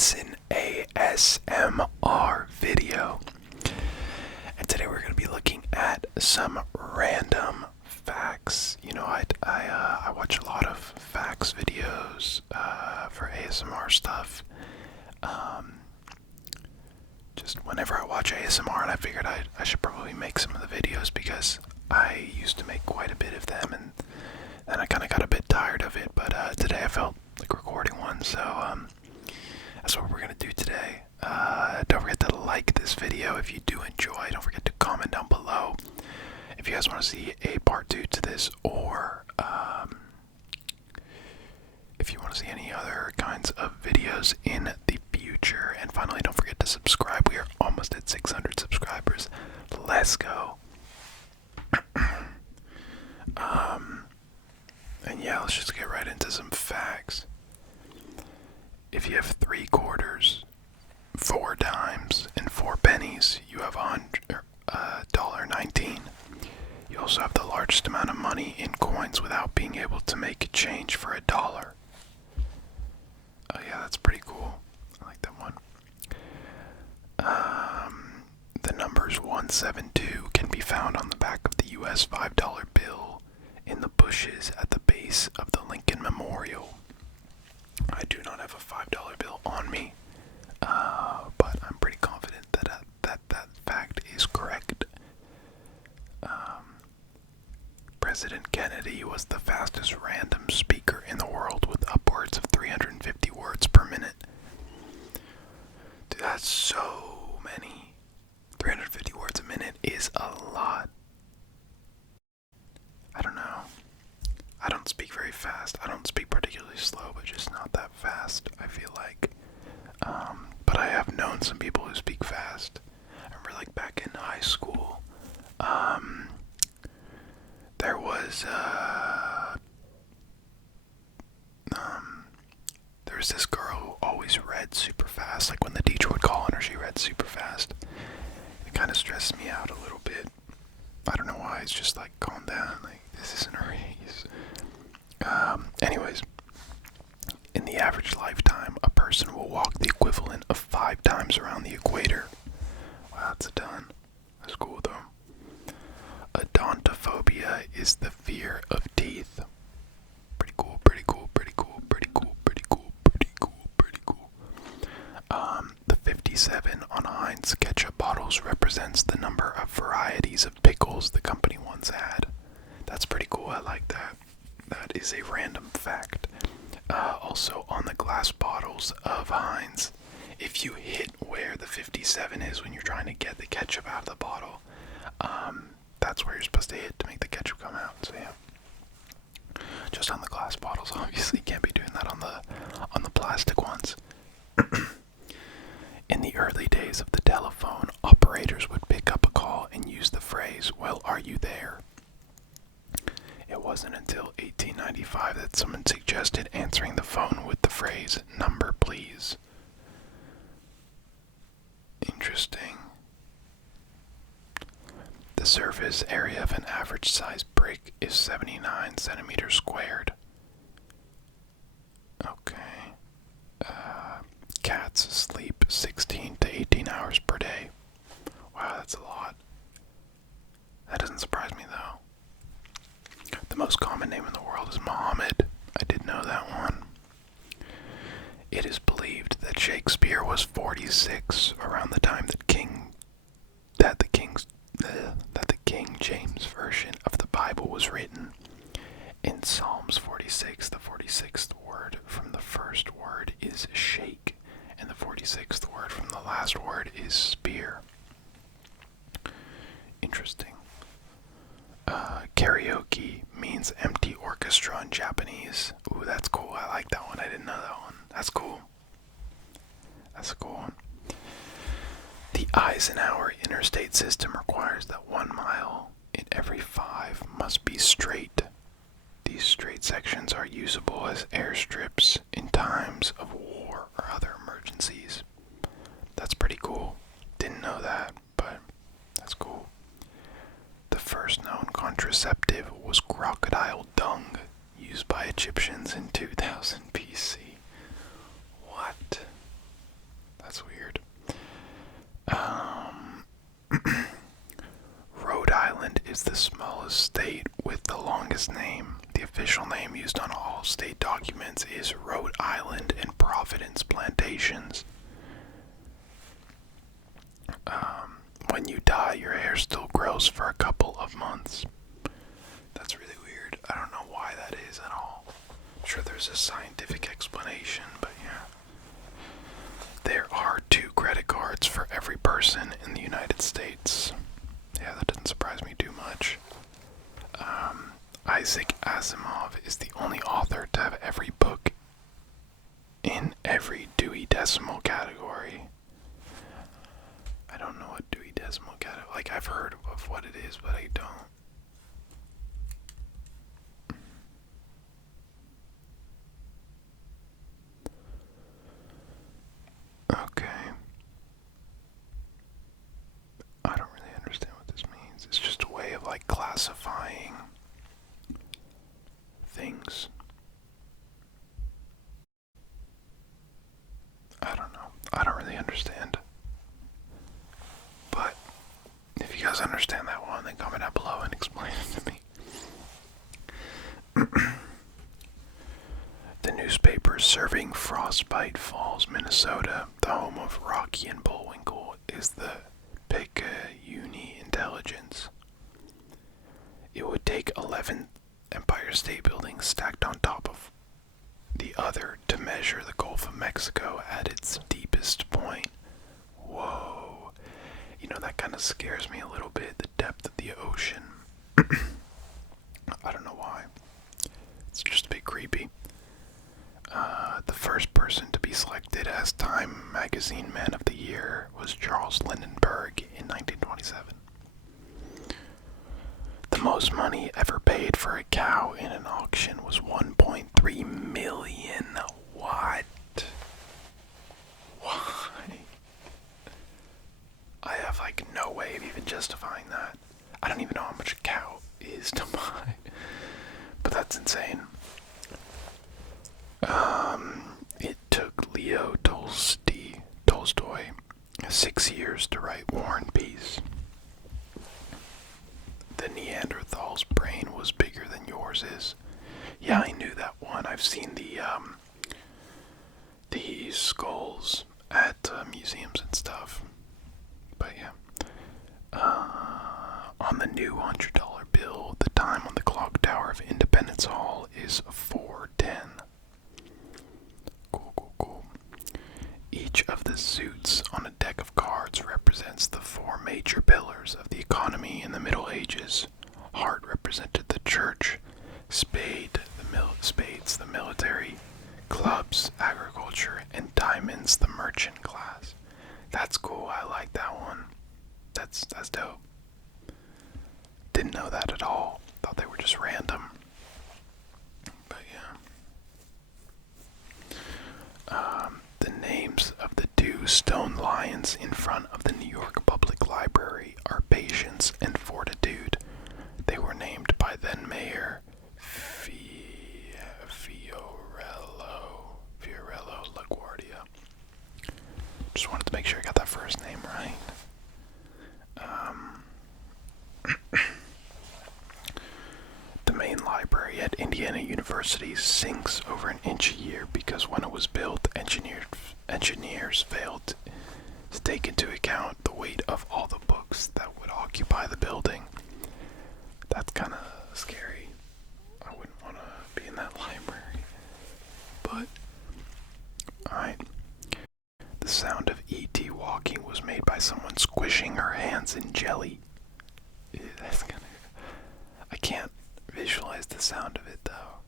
It's an ASMR video. And today we're going to be looking at some random facts. You know, I watch a lot of facts videos for ASMR stuff. Just whenever I watch ASMR, and I figured I should probably make some of the videos because I used to make quite a bit of them, and then I kind of got a bit tired of it. But today I felt like recording one, so that's what we're gonna do today. Don't forget to like this video if you do enjoy. Don't forget to comment down below if you guys want to see a part 2 to this, or if you want to see any other kinds of videos in the future. And finally, don't forget to subscribe. We are almost at 600 subscribers. Let's go. And yeah, let's just get right into some facts. If you have 3 quarters, 4 dimes, and 4 pennies, you have $1.19. You also have the largest amount of money in coins without being able to make a change for $1. Oh yeah, that's pretty cool. I like that one. The numbers 172 can be found on the back of the US $5 bill in the bushes at the base of the Lincoln Memorial. I do not have a $5 bill on me, but I'm pretty confident that that fact is correct. President Kennedy was the fastest random speaker in the world with upwards of 350 words per minute. Dude, that's so many. 350 words a minute is a lot. I don't know. I don't speak very fast. I don't speak particularly slow, but just not that fast, I feel like. But I have known some people who speak fast. I remember, like, back in high school, there was this girl who always read super fast. Like, when the teacher would call on her, she read super fast. It kind of stressed me out a little bit. I don't know why. It's just like, calm down. Like, this isn't a race. Anyways, in the average lifetime, a person will walk the equivalent of 5 times around the equator. Wow, that's a ton. That's cool, though. Odontophobia is the fear of teeth. Pretty cool, pretty cool, pretty cool, pretty cool, pretty cool, pretty cool, pretty cool. The 57 on Heinz ketchup bottles represents the number of varieties of pickles the company once had. That's pretty cool, I like that. That is a random fact. Also, on the glass bottles of Heinz, if you hit where the 57 is when you're trying to get the ketchup out of the bottle, that's where you're supposed to hit to make the ketchup come out. So yeah, just on the glass bottles. Obviously, you can't be doing that on the plastic ones. In the early days of the telephone, operators would pick up a call and use the phrase, "Well, are you there?" It wasn't until 1895 that someone suggested answering the phone with the phrase, "Number, please." Interesting. The surface area of an average-sized brick is 79 centimeters squared. Okay. Cats sleep 16 to 18 hours per day. Wow, that's a lot. That doesn't surprise me, though. The most common name in the world is Muhammad. I did know that one. It is believed that Shakespeare was 46 around the time that the King James version of the Bible was written. In Psalms 46, the 46th word from the first word is shake, and the 46th word from the last word is spear. Interesting. Karaoke means empty orchestra in Japanese. Ooh, that's cool. I like that one. I didn't know that one. That's cool. That's a cool one. The Eisenhower interstate system requires that 1 mile in every 5 must be straight. These straight sections are usable as airstrips in times of war or other emergencies. That's pretty cool. Didn't know that, but that's cool. The first known contraceptive was crocodile dung, used by Egyptians in 2000 BC. What? That's weird. Um, Rhode Island is the smallest state with the longest name. The official name used on all state documents is Rhode Island and Providence Plantations. When you die, your hair still grows for a couple of months. That's really weird. I don't know why that is at all. I'm sure there's a scientific explanation, but yeah. There are 2 credit cards for every person in the United States. Yeah, that doesn't surprise me too much. Isaac Asimov is the only author to have every book in every Dewey Decimal category. I don't know what Dewey Decimal category. Like, I've heard of what it is, but I don't. Okay. I don't really understand what this means. It's just a way of like classifying things. I don't know. I don't really understand. But if you guys understand that one, then comment down below and explain it to me. The newspaper serving Frostbite Falls, Minnesota, the home of Rocky and Bullwinkle, is the Picayune Intelligence. It would take 11 Empire State Buildings stacked on top of the other to measure the Gulf of Mexico at its deepest point. Whoa. You know, that kind of scares me a little bit, the depth of the ocean. I don't know why. It's just a bit creepy. The first person to be selected as Time Magazine Man of the Year was Charles Lindbergh in 1927. The most money ever paid for a cow in an auction was $1.3 million. What? Why? I have like no way of even justifying that. I don't even know how much a cow is to buy. But that's insane. It took Leo Tolstoy 6 years to write War and Peace. The Neanderthal's brain was bigger than yours is. Yeah, I knew that one. I've seen the skulls at museums and stuff. But yeah. On the new $100 bill, the time on the clock tower of Independence Hall is 4:10. Cool. Each of the suits on a deck of cards represents the 4 major pillars of the economy in the Middle Ages. Heart represented the church, spades, the military, clubs, agriculture, and diamonds, the merchant class. That's cool. I like that one. That's dope. Didn't know that at all. Thought they were just random. But yeah. The names of the 2 stone lions in front of the New York Public Library are Patience and Fortitude. They were named by then Mayor Fiorello LaGuardia. Just wanted to make sure I got that first name right. The main library at Indiana University sinks over an inch a year because when it was built, engineers failed to take into account the weight of all the books that would occupy the building. That's kind of scary. I wouldn't want to be in that library. But, alright. The sound of E.T. walking was made by someone squishing her hands in jelly. That's kind of... I can't visualize the sound of it, though.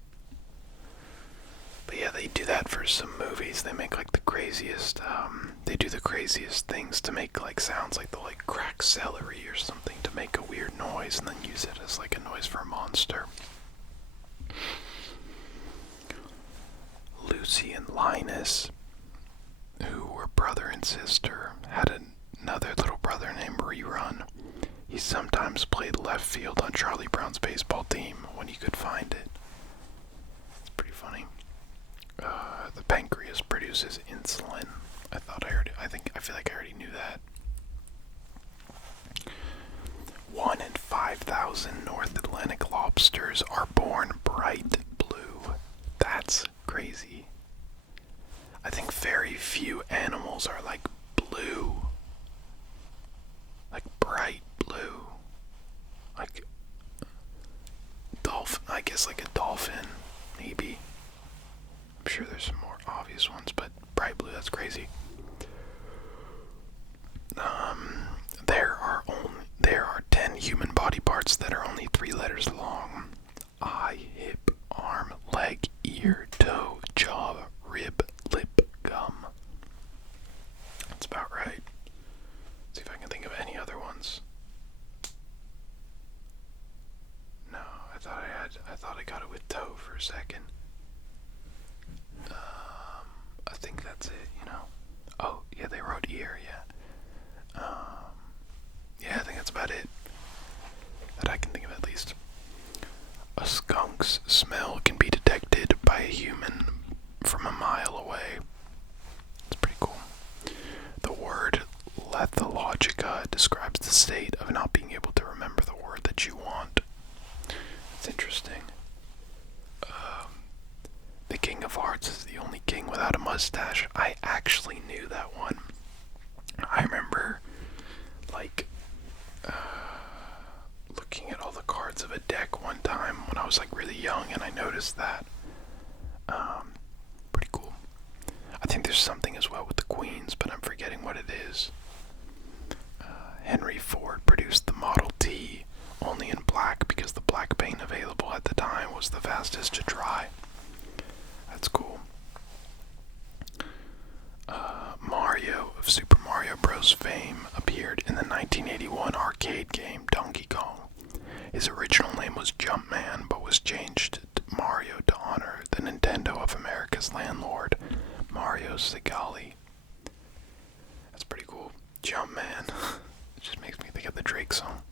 But yeah, they do that for some movies. They make like the craziest, they do the craziest things to make like sounds, like they'll like crack celery or something to make a weird noise and then use it as like a noise for a monster. Lucy and Linus, who were brother and sister, had another little brother named Rerun. He sometimes played left field on Charlie Brown's baseball team when he could find it. It's pretty funny. The pancreas produces insulin. I think guess like a dolphin, maybe. I'm sure there's some more obvious ones, but bright blue, that's crazy. There are 10 human body parts that are only 3 letters long. Eye, hip, arm, leg, ear, toe, jaw, rib, lip, gum. That's about right. Let's see if I can think of any other ones. No, I thought I got it with toe for a second. I think that's it, you know. Oh, yeah, they wrote ear, yeah. Yeah, I think that's about it. That I can think of at least. A skunk's smell can be detected by a human from a mile away. It's pretty cool. The word lethologica describes the state of not being able to remember the word that you want. It's interesting. The King of Hearts is the only king without a mustache. I actually knew that one. I remember, like, looking at all the cards of a deck one time when I was like really young, and I noticed that. Pretty cool. I think there's something as well with the queens, but I'm forgetting what it is. Henry Ford produced the Model T only in black because the black paint available at the time was the fastest to dry. That's cool. Mario of Super Mario Bros. Fame appeared in the 1981 arcade game Donkey Kong. His original name was Jumpman, but was changed to Mario to honor the Nintendo of America's landlord, Mario Segali. That's pretty cool. Jumpman. It just makes me think of the Drake song.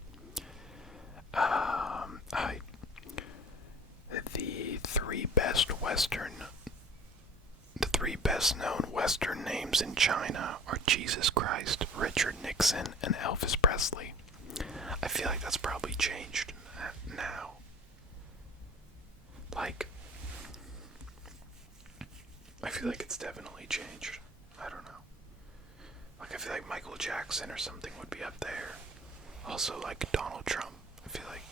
The three best known Western names in China are Jesus Christ, Richard Nixon, and Elvis Presley. I feel like that's probably changed now. Like, I feel like it's definitely changed. I don't know. Like, I feel like Michael Jackson or something would be up there. Also, like Donald Trump. I feel like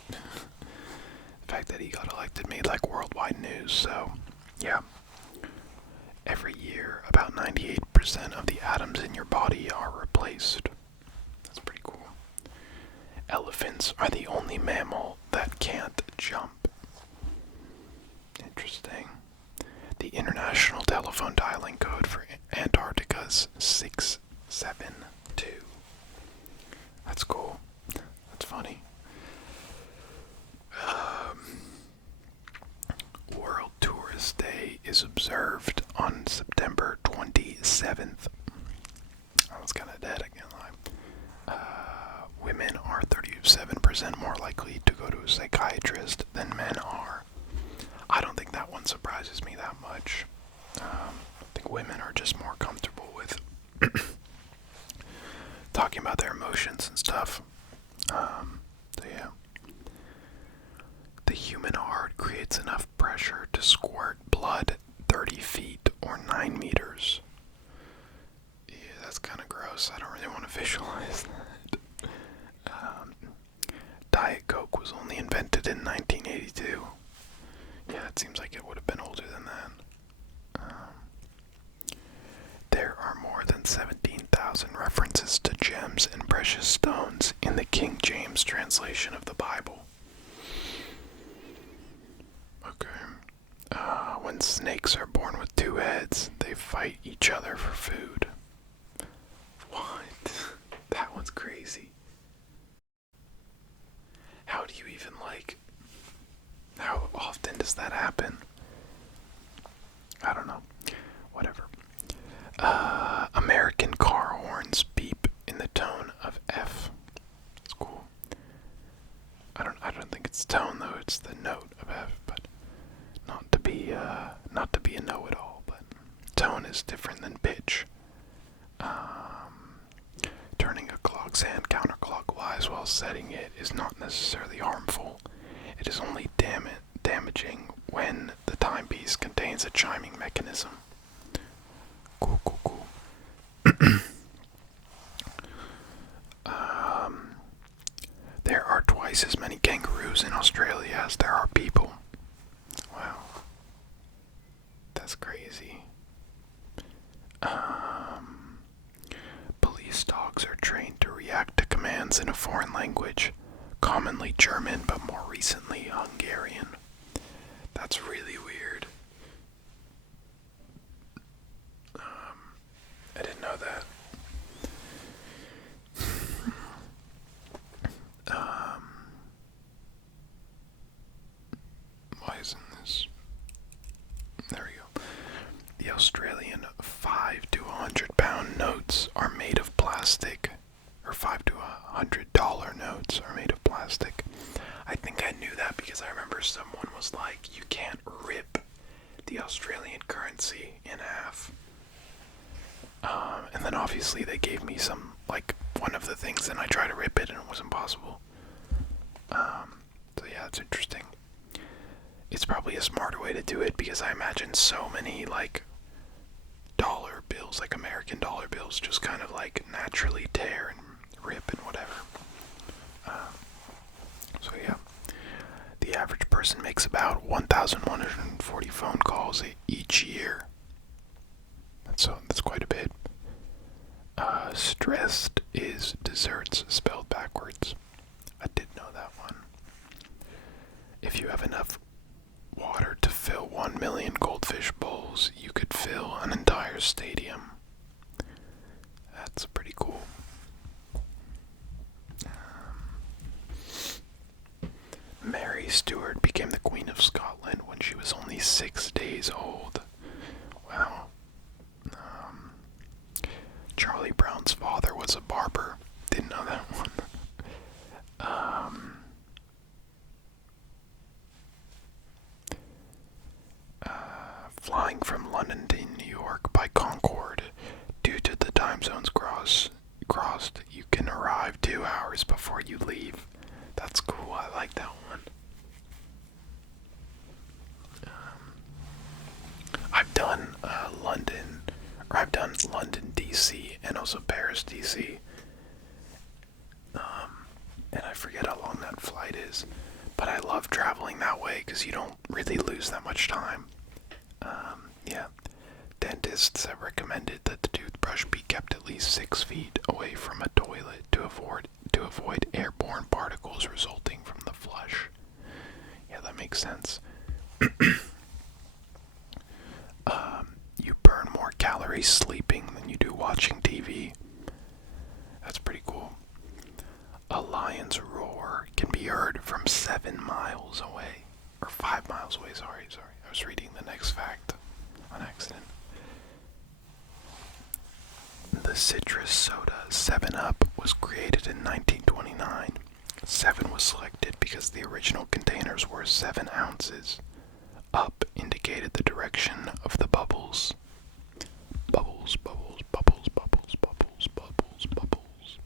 the fact that he got elected made like worldwide news, so yeah. Every year, about 98% of the atoms in your body are replaced. That's pretty cool. Elephants are the only mammal that can't jump. Interesting. The international telephone dialing code for Antarctica's 672. That's cool. That's funny. World Tourist Day is observed on September 27th. I was kind of dead, I can't lie. Women are 37% more likely to go to a psychiatrist than men are. I don't think that one surprises me that much. I think women are just more comfortable with talking about their emotions and stuff. So yeah. The human heart creates enough pressure to squirt blood 30 feet or 9 meters. Yeah, that's kind of gross. I don't really want to visualize that. Diet Coke was only invented in 1982. Yeah, it seems like it would have been older than that. There are more than 17,000 references to gems and precious stones in the King James translation of the Bible. Okay. When snakes are born with 2 heads, they fight each other for food. What? That one's crazy. How do you even how often does that happen? I don't know. Whatever. American car horns beep in the tone of F. It's cool. I don't think it's tone though, it's the note of F, but not to be a know-it-all, but tone is different than pitch. Turning a clock's hand counterclockwise while setting it is not necessarily harmful. It is only damaging when the timepiece contains a chiming mechanism. Cool. There are twice as many kangaroos in Australia as there are people. emails in a foreign language, commonly German, but more recently Hungarian. That's really weird. I didn't know that. Why isn't this? There we go. The Australian 5 to £100 notes are made of plastic, or $5 to $100 notes are made of plastic. I think I knew that because I remember someone was like, you can't rip the Australian currency in half. And then obviously they gave me some, like, one of the things, and I tried to rip it and it was impossible. So yeah, it's interesting. It's probably a smarter way to do it because I imagine so many, like, dollar bills, like American dollar bills, just kind of like naturally tear and rip and whatever. So yeah, the average person makes about 1,140 phone calls each year. That's quite a bit. Stressed is desserts spelled backwards. I did know that one. If you have enough water to fill 1 million goldfish bowls, you could fill an entire stadium. That's pretty cool. Mary Stuart became the Queen of Scotland when she was only 6 days old. Wow. Charlie Brown's father was a barber. Didn't know that one. Flying from London to New York by Concorde, due to the time zones crossed, you can arrive 2 hours before you leave. That's cool. I like that one. I've done London, DC, and also Paris, DC. And I forget how long that flight is, but I love traveling that way because you don't really lose that much time. Yeah. Dentists have recommended that the toothbrush be kept at least 6 feet away from a toilet to avoid airborne particles resulting from the flush. Yeah, that makes sense. You burn more calories sleeping than you do watching TV. That's pretty cool. A lion's roar can be heard from 7 miles away. Or 5 miles away, sorry. I was reading the next fact on accident. The citrus soda 7-Up was created in 1929. 7 was selected because the original containers were 7 ounces. Up indicated the direction of the bubbles. Bubbles, bubbles, bubbles, bubbles, bubbles, bubbles, bubbles.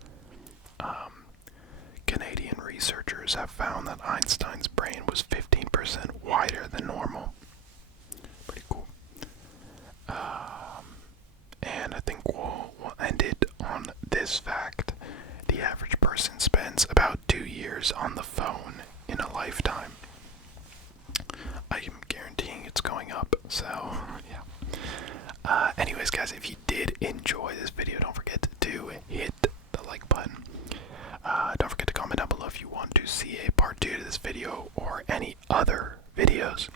Canadian researchers have found that Einstein's brain was 15% wider than normal. Pretty cool. And I think we'll end it on this fact. The average person spends about 2 years on the phone in a lifetime. I am guaranteeing it's going up, so yeah. Anyways, guys, if you did enjoy this video, don't forget to hit the like button. Don't forget to comment down below if you want to see a part 2 to this video or any other videos.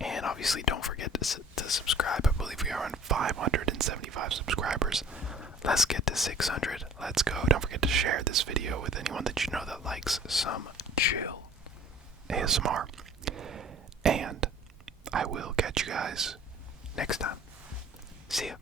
And obviously, don't forget to subscribe. I believe we are on 575 subscribers. Let's get to 600. Let's go. Don't forget to share this video with anyone that you know that likes some chill ASMR. And I will catch you guys next time. See ya.